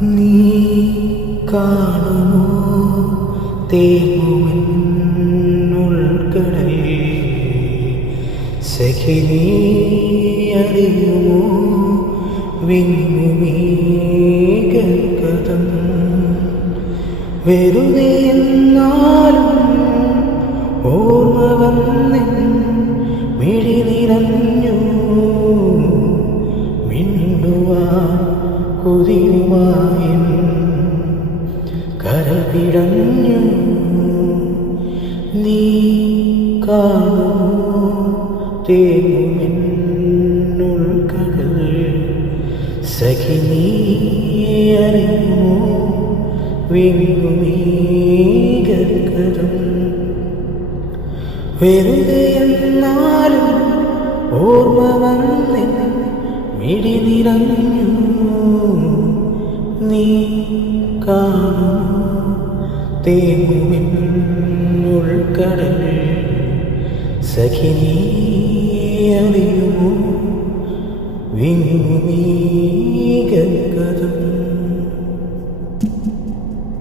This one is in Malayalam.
നീ കാണുമോ തേങ്ങുമെന്നുൾക്കടൽ സഖി നീ അറിയുമോ വിങ്ങുമീകഥം വെറുതെ എന്നാലും ഓർമ്മ വന്നെൻ മിഴി നിറഞ്ഞു മിണ്ടുവാൻ കൊതിയുമായും കരപിടഞ്ഞു നീ കാണുമോ തേങ്ങുമെന്നുൾക്കടൽ സഖി നീ അറിയുമോ വിങ്ങുമീകഥം വെറുതെ എന്നാലും ഓർമ്മ വന്നെൻ മിഴി നിറഞ്ഞു നീ കാണുമോ തേങ്ങുമെന്നുൾക്കടൽ സഖി നീ അറിയുമോ വിങ്ങുമീകഥം